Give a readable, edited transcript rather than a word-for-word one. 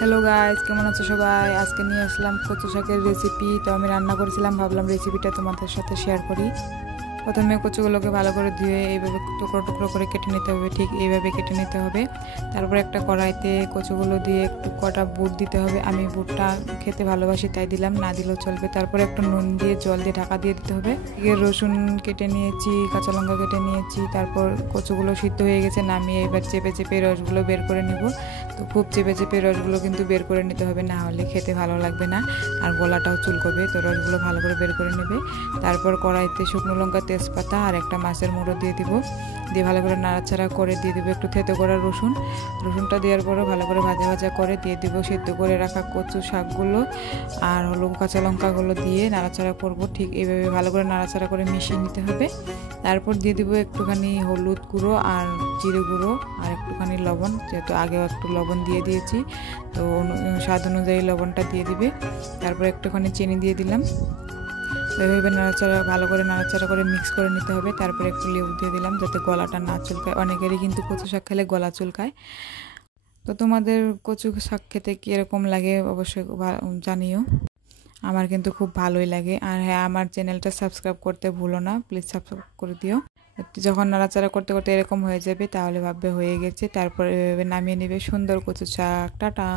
Hello guys, কেমন আছো সবাই? আজকে নিয়ে আসলাম কচু শাকের রেসিপি। তো আমি রান্না করেছিলাম, ভাবলাম রেসিপিটা তোমাদের সাথে শেয়ার করি। প্রথমে কচুগুলোকে ভালো করে ধুয়ে এইভাবে টুকরো টুকরো করে কেটে নিতে হবে, ঠিক এইভাবে কেটে নিতে হবে। তারপর একটা কড়াইতে কচুগুলো দিয়ে একটু কটা বুট দিতে হবে। আমি বুটটা খেতে ভালোবাসি তাই দিলাম, না দিলেও চলবে। তারপরে একটু নুন দিয়ে জল দিয়ে ঢাকা দিয়ে দিতে হবে। রসুন কেটে নিয়েছি, কাঁচা লঙ্কা কেটে নিয়েছি। তারপর কচুগুলো সিদ্ধ হয়ে গেছে, নামিয়ে এবার চেপে চেপে রসগুলো বের করে নেব। তো খুব চেপে চেপে রসগুলো কিন্তু বের করে নিতে হবে, না হলে খেতে ভালো লাগবে না আর গলাটাও চুলকবে। তো রসগুলো ভালো করে বের করে নেবে। তারপর কড়াইতে শুকনো লঙ্কা, তেজপাতা আর একটা মাছের মুড়ো দিয়ে দিব। দিয়ে ভালো করে নাড়াচাড়া করে দিয়ে দেবো একটু থেতো করা রসুনটা দেওয়ার পরে ভালো করে ভাজা ভাজা করে দিয়ে দিব সিদ্ধ করে রাখা কচু শাকগুলো আর হলো কাঁচা লঙ্কাগুলো দিয়ে নাড়াচাড়া করব। ঠিক এইভাবে ভালো করে নাড়াচাড়া করে মিশিয়ে নিতে হবে। তারপর দিয়ে দিব একটুখানি হলুদ গুঁড়ো আর জিরে গুঁড়ো আর একটুখানি লবণ, যেহেতু আগেও একটু লবণ দিয়ে দিয়েছি, তো স্বাদ অনুযায়ী লবণটা দিয়ে দিবে। তারপর একটুখানি চিনি দিয়ে দিলাম। এভাবে ভালো করে নাড়াচাড়া করে মিক্স করে নিতে হবে। তারপরে একটু লেবু দিয়ে দিলাম যাতে গলাটা না চুলকায়। অনেকেরই কিন্তু কচু শাক খেলে গলা চুলকায়। তো তোমাদের কচু শাক খেতে কীরকম লাগে অবশ্যই জানিও। আমার কিন্তু খুব ভালোই লাগে। আর হ্যাঁ, আমার চ্যানেলটা সাবস্ক্রাইব করতে ভুলো না, প্লিজ সাবস্ক্রাইব করে দিও। যখন নাড়াচাড়া করতে করতে এরকম হয়ে যাবে তাহলে ভাববে হয়ে গেছে। তারপরে নামিয়ে নেবে সুন্দর কচু শাক। টাটা।